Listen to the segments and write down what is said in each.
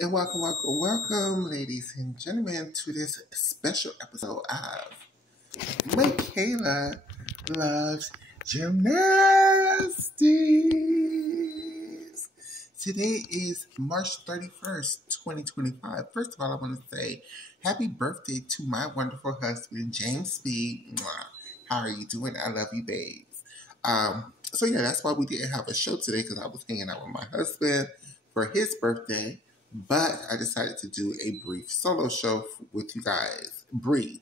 And welcome, ladies and gentlemen, to this special episode of Michaela Loves Gymnastics. Today is March 31st, 2025. First of all, I want to say happy birthday to my wonderful husband, James Speed. Mwah. How are you doing? I love you, babes. So yeah, that's why we didn't have a show today, because I was hanging out with my husband for his birthday. But I decided to do a brief solo show with you guys. Brief.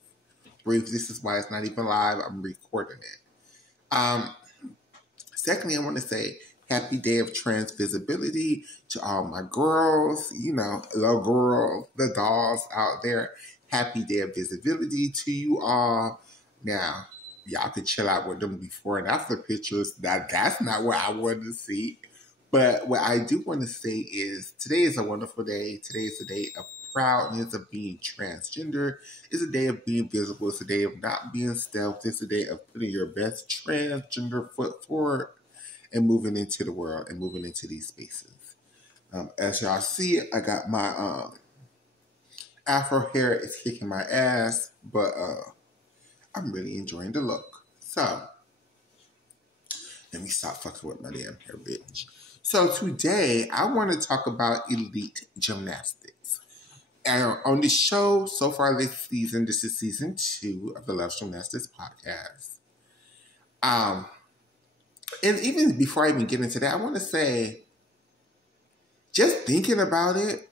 This is why it's not even live. I'm recording it. Secondly, I want to say happy day of trans visibility to all my girls, the girls, the dolls out there. Happy day of visibility to you all. Now, y'all could chill out with them before and after pictures. That's not what I wanted to see. But what I do want to say is today is a wonderful day. Today is a day of proudness of being transgender. It's a day of being visible. It's a day of not being stealth. It's a day of putting your best transgender foot forward and moving into the world and moving into these spaces. As y'all see, I got my afro hair. It's kicking my ass, but I'm really enjoying the look. So, let me stop fucking with my damn hair, bitch. So today, I want to talk about elite gymnastics. And on the show, so far this season, this is season 2 of the Love Gymnastics podcast. And even before I even get into that, I want to say, just thinking about it,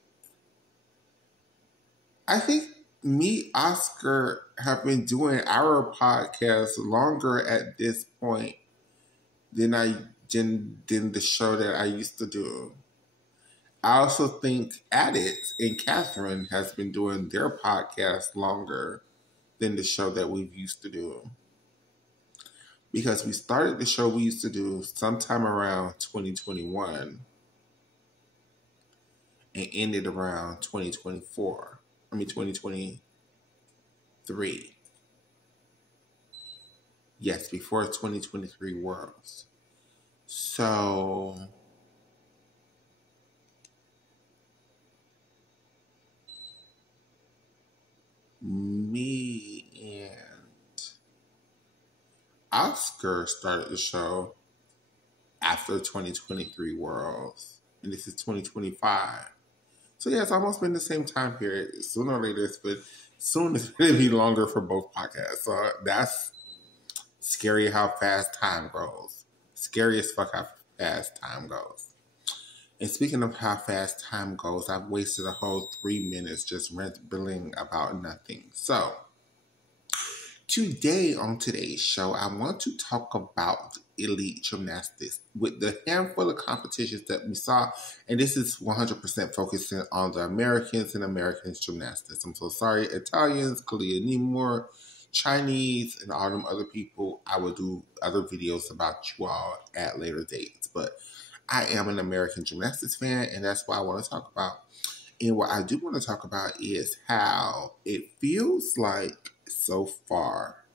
I think me, Oscar, have been doing our podcast longer at this point than the show that I used to do. I also think Addicts and Catherine has been doing their podcast longer than the show that we used to do. Because we started the show we used to do sometime around 2021 and ended around 2023. Yes, before 2023 Worlds. So, me and Oscar started the show after 2023 Worlds, and this is 2025. So yeah, it's almost been the same time period. Sooner or later, soon it's going to be longer for both podcasts. So that's scary how fast time goes. Scary as fuck how fast time goes. And speaking of how fast time goes, I've wasted a whole 3 minutes just rambling about nothing. So, today on today's show, I want to talk about elite gymnastics with the handful of competitions that we saw. And this is 100% focusing on the Americans and American gymnastics. I'm so sorry, Italians, Kalia Nimur, Chinese, and all them other people. I will do other videos about you all at later dates. But I am an American gymnastics fan, and that's what I want to talk about. And what I do want to talk about is how it feels like so far.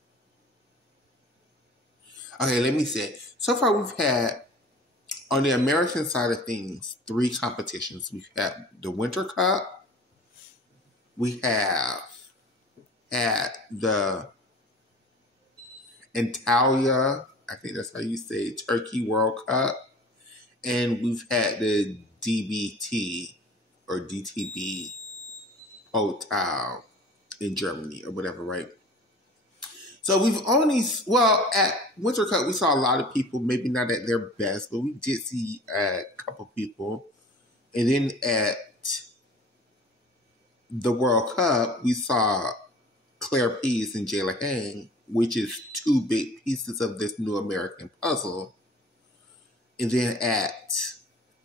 Okay, let me say. So far, we've had, on the American side of things, 3 competitions. We've had the Winter Cup. We have had the Antalya, I think that's how you say, Turkey World Cup. And we've had the DBT or DTB Hotel in Germany or whatever, right? So we've only, at Winter Cup, we saw a lot of people, maybe not at their best, but we did see a couple people. And then at the World Cup, we saw Claire Pease and Jayla Hang, which is 2 big pieces of this new American puzzle. And then at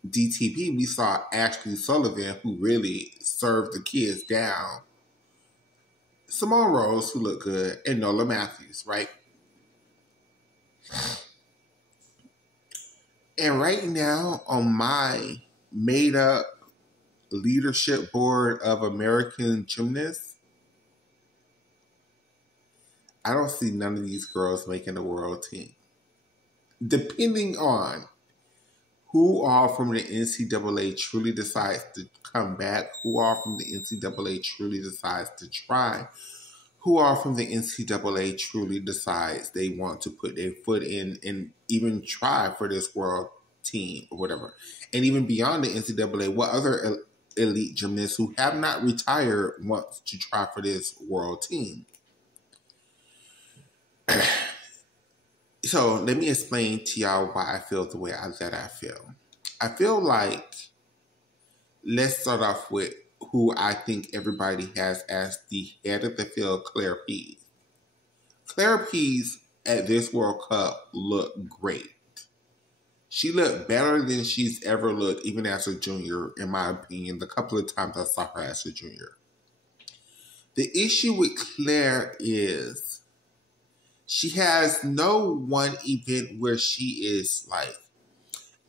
DTP, we saw Ashley Sullivan, who really served the kids down. Simone Rose, who looked good, and Nola Matthews, right? And right now, on my made-up leadership board of American gymnasts, I don't see none of these girls making the world team. Depending on Who all from the NCAA truly decides to come back? Who all from the NCAA truly decides to try? Who all from the NCAA truly decides they want to put their foot in and even try for this world team or whatever? And even beyond the NCAA, what other elite gymnasts who have not retired want to try for this world team? So let me explain to y'all why I feel the way that I feel. I feel like, let's start off with who I think everybody has as the head of the field, Claire Pease. Claire Pease at this World Cup looked great. She looked better than she's ever looked, even as a junior, in my opinion, the couple of times I saw her as a junior. The issue with Claire is she has no one event where she is like,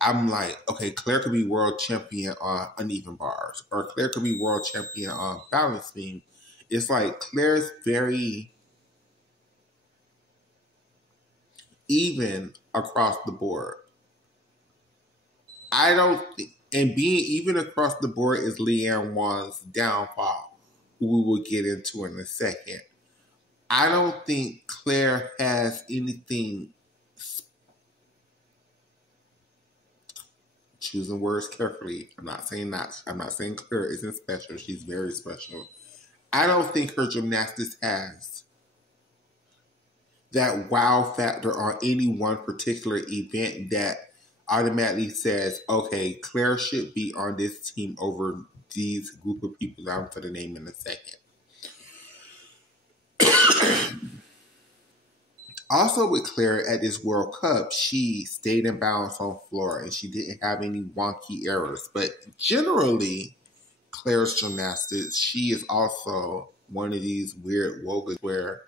I'm like, okay, Claire could be world champion on uneven bars, or Claire could be world champion on balance beam. It's like Claire's very even across the board. I don't think, and being even across the board is Leanne Wan's downfall, who we will get into in a second. I don't think Claire has anything, choosing words carefully. I'm not saying Claire isn't special. She's very special. I don't think her gymnastics has that wow factor on any one particular event that automatically says, okay, Claire should be on this team over these group of people that I'm going to name in a second. Also with Claire at this World Cup, she stayed in balance on floor and she didn't have any wonky errors. But generally, Claire's gymnastics, she is also one of these weird wogas where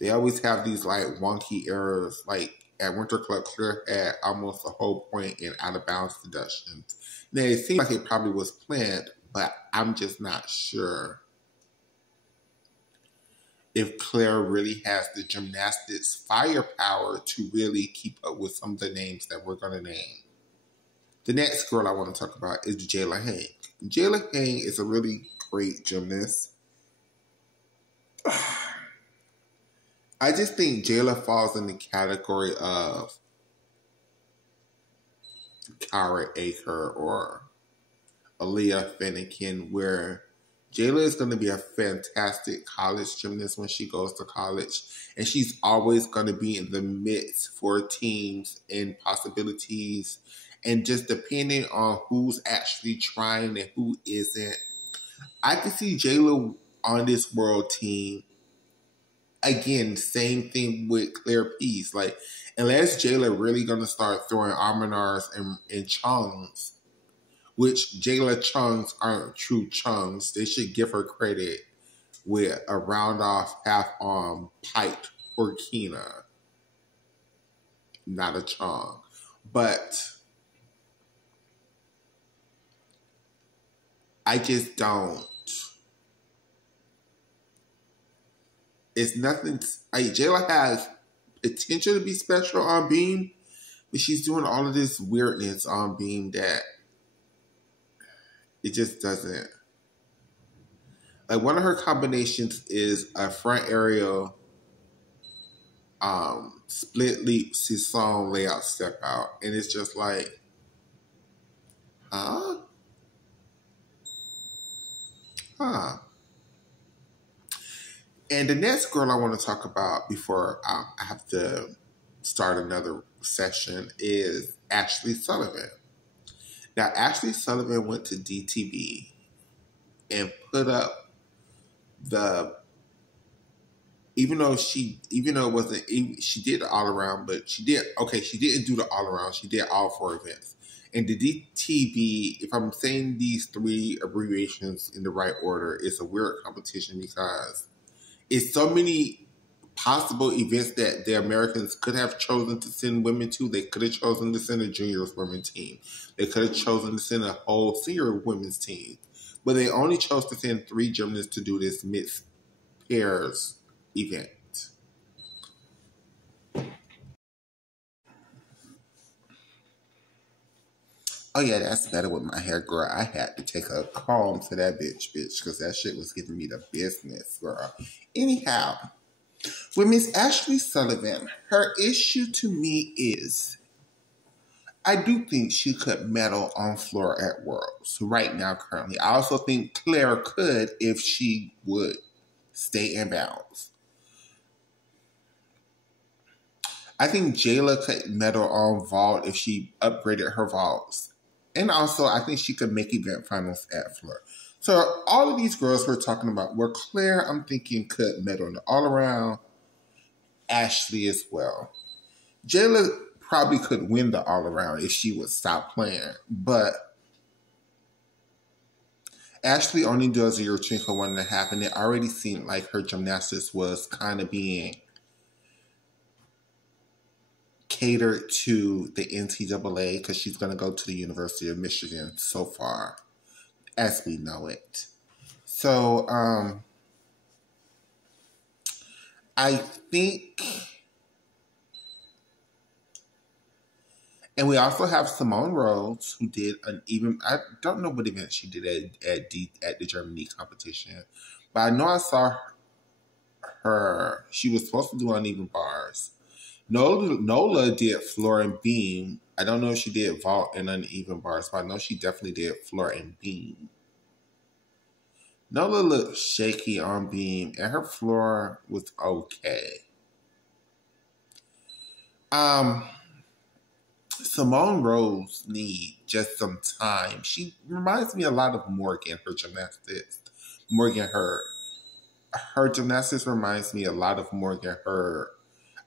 they always have these like wonky errors. Like at Winter Club, Claire had almost a whole point in out of bounds deductions. Now it seems like it probably was planned, but I'm just not sure if Claire really has the gymnastics firepower to really keep up with some of the names that we're going to name. The next girl I want to talk about is Jayla Hang. Jayla Hang is a really great gymnast. I just think Jayla falls in the category of Kara Aker or Aaliyah Finnegan, where Jayla is going to be a fantastic college gymnast when she goes to college, and she's always going to be in the midst for teams and possibilities, and just depending on who's actually trying and who isn't. I can see Jayla on this world team. Again, same thing with Claire Pease. Like, unless Jayla really going to start throwing Arminars and Chongs, which Jayla Chungs aren't true Chungs. They should give her credit with a round off half arm piped Burkina, not a Chong. But I just don't. It's nothing. Jayla has potential to be special on beam, but she's doing all of this weirdness on beam that it just doesn't. Like, one of her combinations is a front aerial split leap Sisson layout step out. And it's just like, huh? And the next girl I want to talk about before I have to start another session is Ashley Sullivan. Now, Ashley Sullivan went to DTB and put up even though it wasn't, she did the all around, but she didn't do the all around. She did all 4 events. And the DTB, if I'm saying these 3 abbreviations in the right order, it's a weird competition because it's so many possible events that the Americans could have chosen to send women to. They could have chosen to send a juniors women's team. They could have chosen to send a whole senior women's team. But they only chose to send 3 gymnasts to do this mixed pairs event. Oh yeah, that's better with my hair, girl. I had to take a comb to that bitch, because that shit was giving me the business, girl. Anyhow, with Miss Ashley Sullivan, her issue to me is I do think she could medal on floor at Worlds right now, currently. I also think Claire could if she would stay in bounds. I think Jayla could medal on vault if she upgraded her vaults. And also, I think she could make event finals at floor. So all of these girls we're talking about, where Claire, I'm thinking, could medal in the all-around. Ashley as well. Jayla probably could win the all-around if she would stop playing. But Ashley only does a routine for 1.5, and it already seemed like her gymnastics was kind of being catered to the NCAA because she's going to go to the University of Michigan so far, as we know it. So, I think, and we also have Simone Rhodes, who did an even, I don't know what event she did at the Germany competition, but I know I saw her, she was supposed to do uneven bars. Nola did floor and beam. I don't know if she did vault and uneven bars, but I know she definitely did floor and beam. Nola looked shaky on beam, and her floor was okay. Simone Rose needs just some time. She reminds me a lot of Morgan, her gymnastics. Morgan Hurd. Her gymnastics reminds me a lot of Morgan Hurd.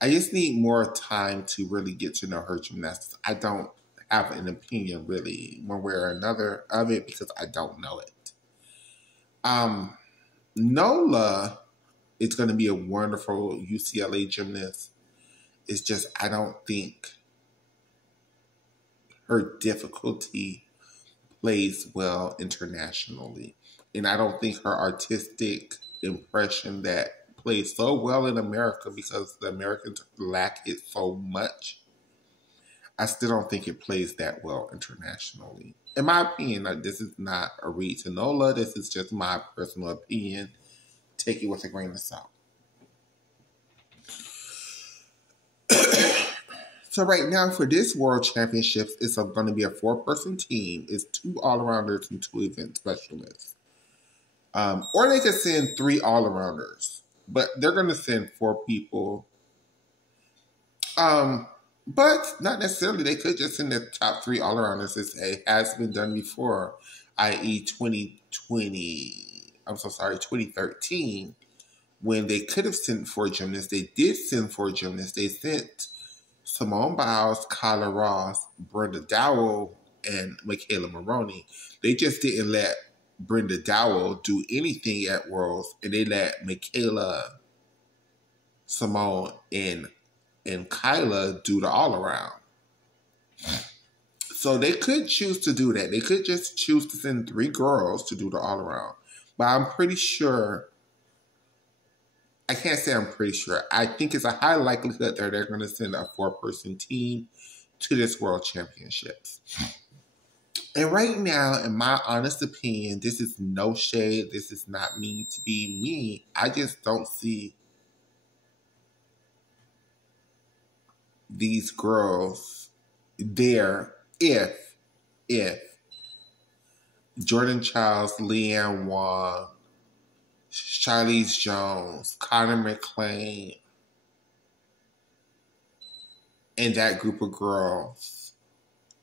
I just need more time to really get to know her gymnastics. I don't have an opinion really one way or another of it because I don't know it. Nola is going to be a wonderful UCLA gymnast. It's just I don't think her difficulty plays well internationally. And I don't think her artistic impression that plays so well in America because the Americans lack it so much. I still don't think it plays that well internationally. In my opinion, this is not a read to Nola. This is just my personal opinion. Take it with a grain of salt. So right now for this World Championships, it's going to be a 4-person team. It's 2 all-arounders and 2 event specialists. Or they could send 3 all-arounders. But they're going to send 4 people. But not necessarily. They could just send the top 3 all-arounders as it has been done before, i.e. 2013, when they could have sent 4 gymnasts. They did send 4 gymnasts. They sent Simone Biles, Kyla Ross, Brenda Dowell, and Michaela Maroney. They just didn't let Brenda Dowell do anything at Worlds, and they let Michaela, Simone, and Kyla do the all-around. So they could choose to do that. They could just choose to send 3 girls to do the all-around. But I'm pretty sure, I can't say I'm pretty sure. I think it's a high likelihood that they're going to send a 4-person team to this World Championships. And right now, in my honest opinion, this is no shade. This is not me to be me. I just don't see these girls there if Jordan Childs, Leanne Wong, Charlize Jones, Connor McClain, and that group of girls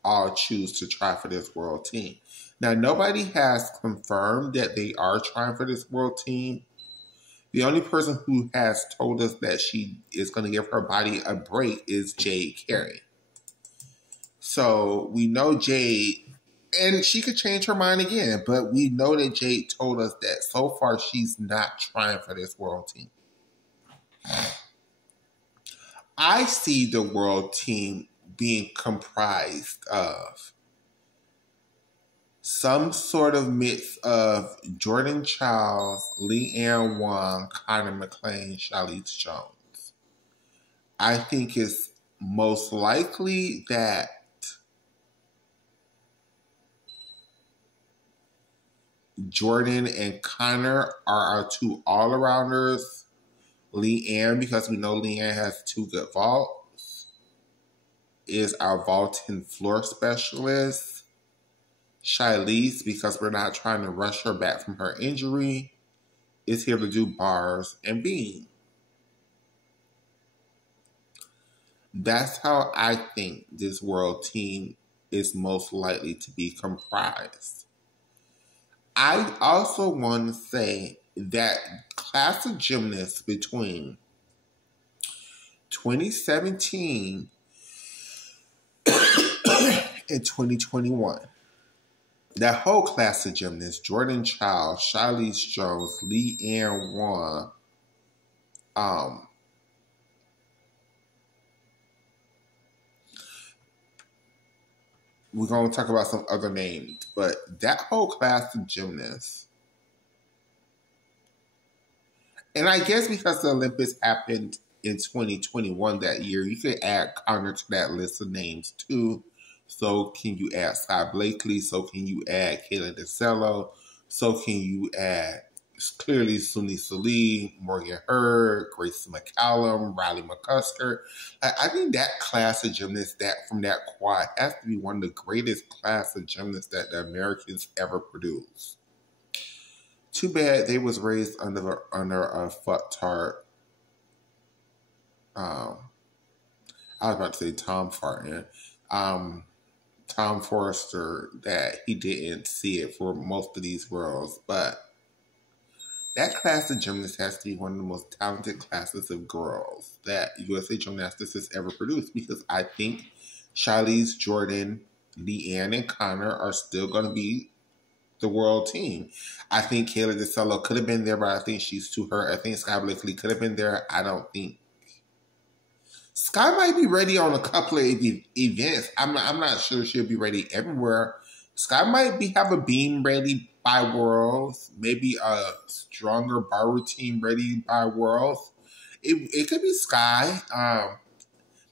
all choose to try for this world team. Now, nobody has confirmed that they are trying for this world team. The only person who has told us that she is going to give her body a break is Jade Carey. So we know Jade, and she could change her mind again, but we know that Jade told us that so far she's not trying for this world team. I see the world team being comprised of some sort of mix of Jordan Childs, Leanne Wong, Connor McClain, Charlize Jones. I think it's most likely that Jordan and Connor are our two all-arounders. Leanne, because we know Leanne has two good vaults, is our vaulting floor specialist. Shilese, because we're not trying to rush her back from her injury, is here to do bars and beam. That's how I think this world team is most likely to be comprised. I also want to say that class of gymnasts between 2017 and 2021, that whole class of gymnasts, Jordan Child, Shilese Jones, Leanne Wan, we're going to talk about some other names, but that whole class of gymnasts, and I guess because the Olympics happened in 2021 that year, you could add Connor to that list of names too. So can you add Sky Blakely? So can you add Kayla DeCello? So can you add clearly Suni Salee, Morgan Hurd, Grace McCallum, Riley McCusker? I think that class of gymnasts that from that quad has to be one of the greatest class of gymnasts that the Americans ever produced. Too bad they was raised under a fucktard. I was about to say Tom Farton. Tom Forrester, that he didn't see it for most of these worlds, but that class of gymnasts has to be one of the most talented classes of girls that USA Gymnastics has ever produced, because I think Shilese, Jordan, Leanne, and Connor are still going to be the world team. I think Kayla DeCello could have been there, but I think she's too hurt. I think Sky Blakely could have been there. I don't think Sky might be ready on a couple of events. I'm not sure she'll be ready everywhere. Sky might have a beam ready by Worlds, maybe a stronger bar routine ready by Worlds. It could be Sky,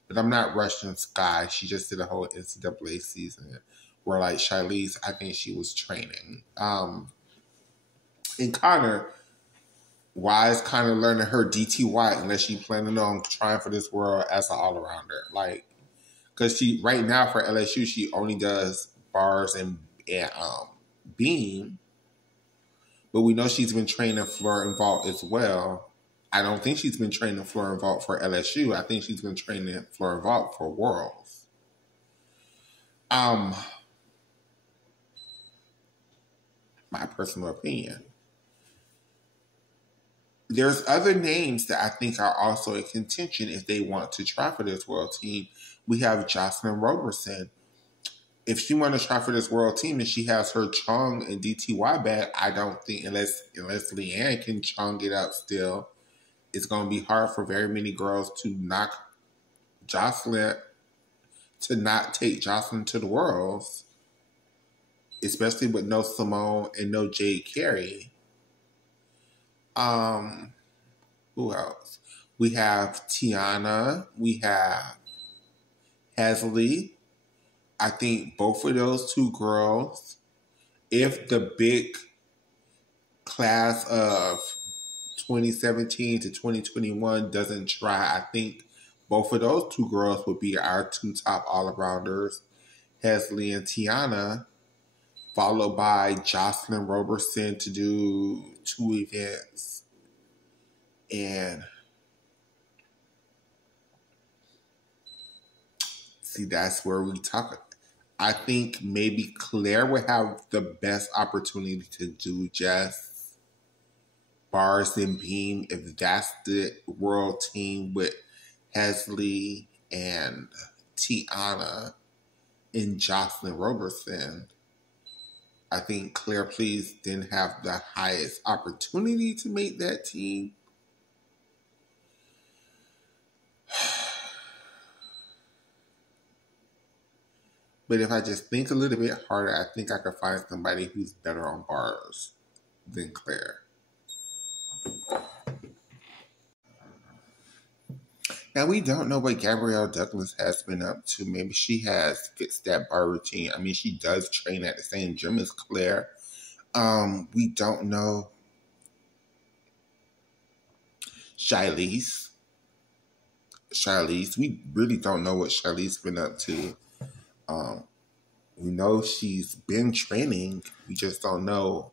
but I'm not rushing Sky. She just did a whole NCAA season where, like, Shilese, I think she was training. And Connor, why is Connor learning her DTY unless she's planning on trying for this world as an all-arounder? Like, because she, right now for LSU, she only does bars and beam. But we know she's been training floor and vault as well. I don't think she's been training floor and vault for LSU. I think she's been training floor and vault for Worlds. My personal opinion. There's other names that I think are also in contention if they want to try for this world team. We have Jocelyn Roberson. If she wants to try for this world team and she has her Chong and DTY back, I don't think, unless Leanne can Chong it up still, it's going to be hard for very many girls to not take Jocelyn to the Worlds, especially with no Simone and no Jade Carey. Who else? We have Tiana. We have Hazley. I think both of those two girls, if the big class of 2017 to 2021 doesn't try, I think both of those two girls would be our two top all-arounders, Hazley and Tiana, followed by Jocelyn Roberson to do 2 events. And see, that's where we talk. I think maybe Claire would have the best opportunity to do just bars and beam if that's the world team with Hazley and Tiana and Jocelyn Roberson. I think Claire Please didn't have the highest opportunity to make that team. But if I just think a little bit harder, I think I could find somebody who's better on bars than Claire. Now, we don't know what Gabrielle Douglas has been up to. Maybe she has fixed that bar routine. I mean, she does train at the same gym as Claire. We don't know Shiley's. We really don't know what Shiley's been up to. We know she's been training. We just don't know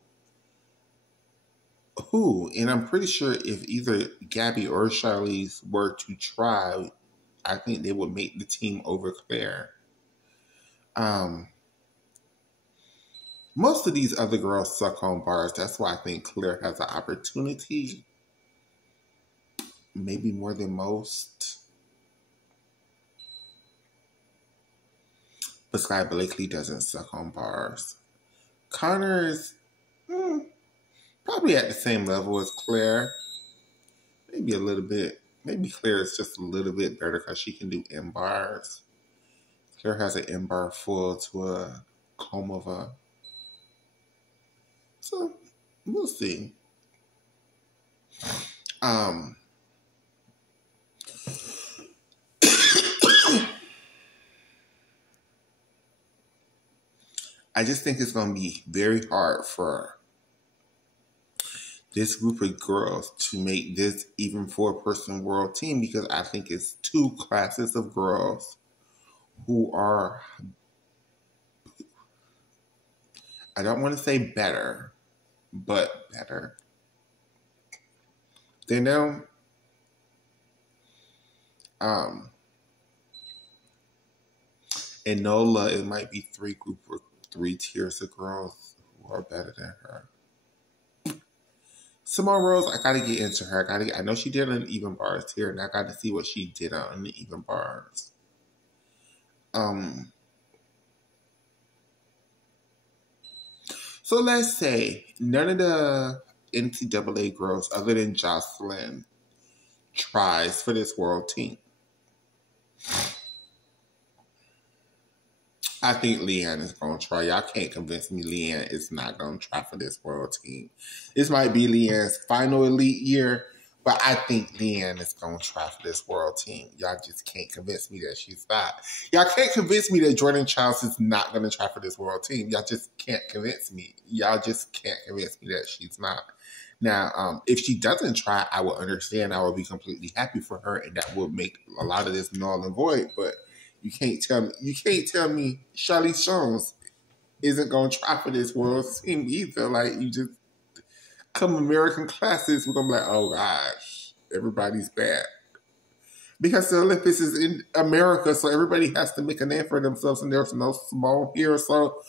who. And I'm pretty sure if either Gabby or Shiley's were to try, I think they would make the team over Claire. Most of these other girls suck on bars. That's why I think Claire has an opportunity. Maybe more than most. But Sky Blakely doesn't suck on bars. Connor is probably at the same level as Claire. Maybe a little bit. Maybe Claire is just a little bit better because she can do M bars. Claire has an M bar full to a Komova. So we'll see. I just think it's going to be very hard for this group of girls to make this even 4-person world team because I think it's 2 classes of girls who are, I don't want to say better, but better than them. And Nola, it might be 3 tiers of girls who are better than her. Simone Rose, I gotta get into her. I know she did an even bars here, and I gotta see what she did on the even bars. So let's say none of the NCAA girls, other than Jocelyn, tries for this world team. I think Leanne is going to try. Y'all can't convince me Leanne is not going to try for this world team. This might be Leanne's final elite year, but I think Leanne is going to try for this world team. Y'all just can't convince me that she's not. Y'all can't convince me that Jordan Childs is not going to try for this world team. Y'all just can't convince me. Y'all just can't convince me that she's not. Now, if she doesn't try, I will understand. I will be completely happy for her, and that will make a lot of this null and void, but you can't tell me Charlize Jones isn't gonna try for this world team either. Like, you just come American classes, we're gonna be like, oh gosh, everybody's bad. Because the Olympics is in America, so everybody has to make a name for themselves, and there's no small here, so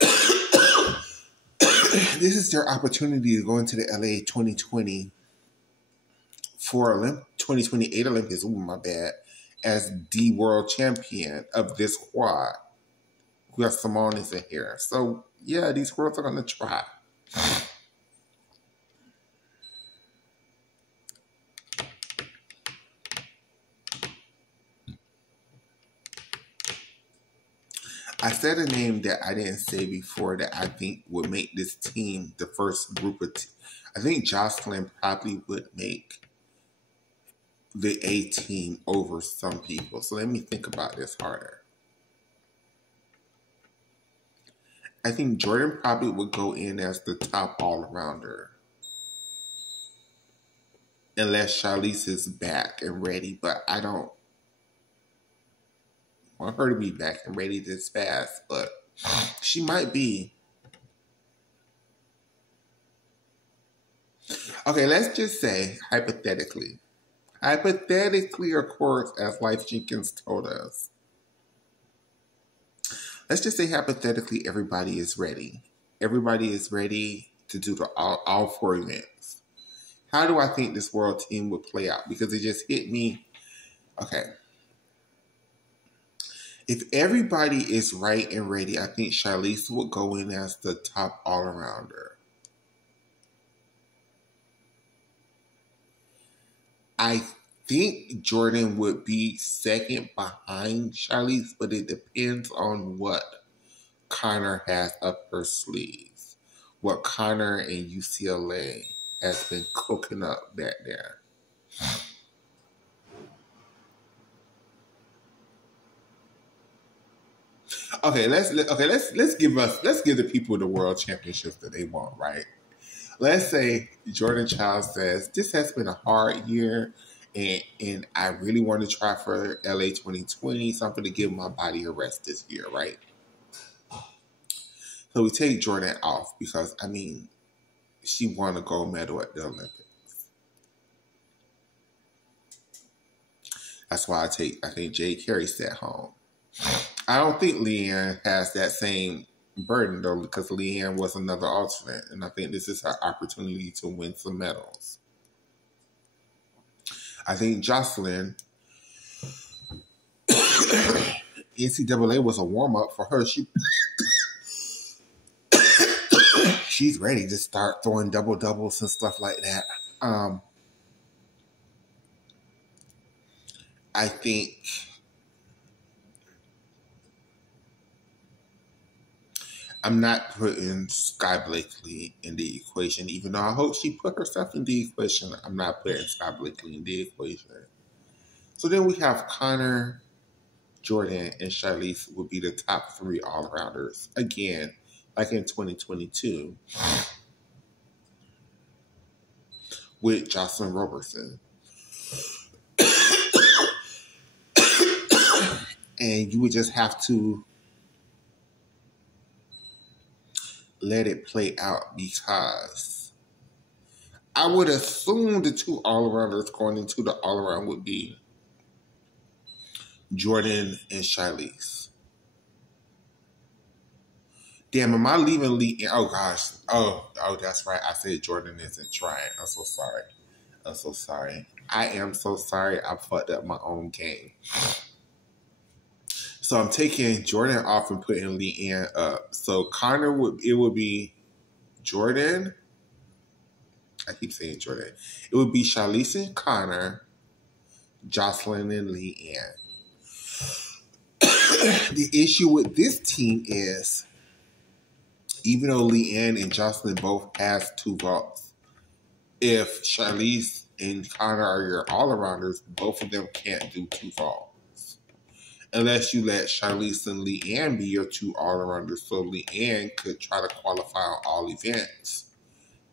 this is their opportunity to go into the LA 2020 for 2028 Olympics. Oh, my bad. As the world champion of this squad. We have Simone is in here. So, yeah, these girls are going to try. I said a name that I didn't say before that I think would make this team the first group of I think Jocelyn probably would make the A team over some people. So let me think about this harder. I think Jordan probably would go in as the top all-arounder. Unless Charlize is back and ready. But I don't want her to be back and ready this fast. But she might be. Okay, let's just say, hypothetically. Hypothetically, of course, as Life Jenkins told us. Let's just say hypothetically everybody is ready. Everybody is ready to do all 4 events. How do I think this world team would play out? Because it just hit me. Okay. If everybody is right and ready, I think Charlize would go in as the top all-arounder. I think Jordan would be second behind Charlize, but it depends on what Connor has up her sleeves. What Connor and UCLA has been cooking up back there. let's give the people the world championships that they want, right? Let's say Jordan Child says this has been a hard year, and I really want to try for LA 2020, something to give my body a rest this year, right? So we take Jordan off because she won a gold medal at the Olympics. That's why I think Jay Carey sat home. I don't think Leanne has that same burden though, because Leanne was another alternate, and I think this is her opportunity to win some medals. I think Jocelyn, NCAA was a warm up for her. She's ready to start throwing double doubles and stuff like that. I think I'm not putting Sky Blakely in the equation, even though I hope she put herself in the equation. I'm not putting Sky Blakely in the equation. So then we have Connor, Jordan, and Charlize would be the top 3 all-arounders. Again, like in 2022 with Jocelyn Robertson. And you would just have to let it play out, because I would assume the 2 all-arounders going into the all-around would be Jordan and Charlize. Damn, am I leaving Lee? Oh, gosh. Oh, that's right. I said Jordan isn't trying. I'm so sorry. I am so sorry. I fucked up my own game. So I'm taking Jordan off and putting Leanne up. So Connor would be Jordan. I keep saying Jordan. It would be Charlize and Connor, Jocelyn and Leanne. The issue with this team is, even though Leanne and Jocelyn both has 2 vaults, if Charlize and Connor are your all-arounders, both of them can't do 2 vaults. Unless you let Charlize and Leanne be your 2 all-arounders, so Leanne could try to qualify on all events.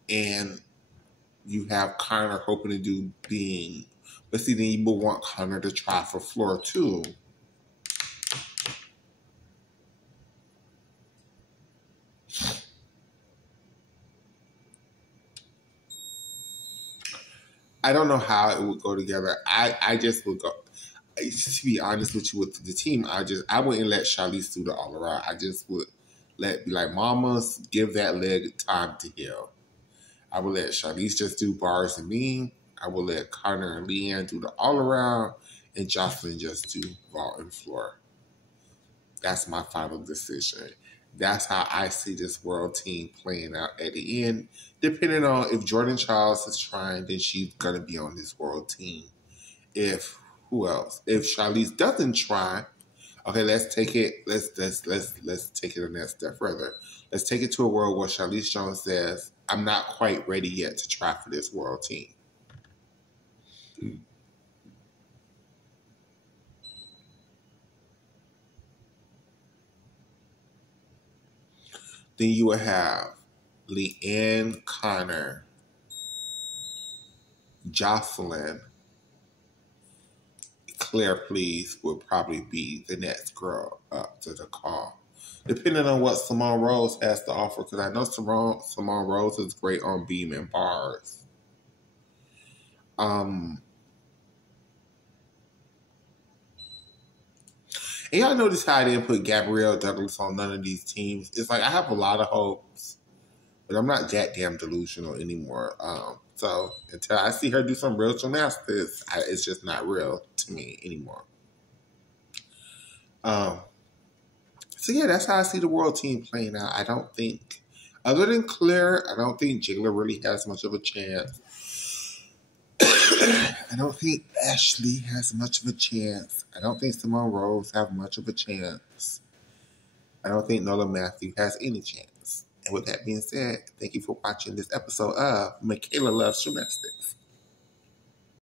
And you have Connor hoping to do being. But see, then you would want Connor to try for floor 2. I don't know how it would go together. I just would go. To be honest with you, with the team, I wouldn't let Charlize do the all around. I just would be like, mamas, give that leg time to heal. I would let Charlize just do bars and beam. I would let Connor and Leanne do the all around, and Jocelyn just do vault and floor. That's my final decision. That's how I see this world team playing out at the end. Depending on if Jordan Charles is trying, then she's gonna be on this world team. Who else? If Charlize doesn't try, okay, let's take it. Let's take it a next step further. Let's take it to a world where Charlize Jones says, "I'm not quite ready yet to try for this world team." Then you would have Leanne, Connor, Jocelyn, Claire Please would probably be the next girl up to the call. Depending on what Simone Rose has to offer, because I know Simone Rose is great on beam and bars. And y'all notice how I didn't put Gabrielle Douglas on none of these teams? It's like I have a lot of hopes, but I'm not that damn delusional anymore. So until I see her do some real gymnastics, it's just not real to me anymore. So yeah, that's how I see the world team playing out. I don't think, other than Claire, I don't think Jayla really has much of a chance. I don't think Ashley has much of a chance. I don't think Simone Rose have much of a chance. I don't think Nola Matthew has any chance. And with that being said, thank you for watching this episode of Michaela Loves Gymnastics.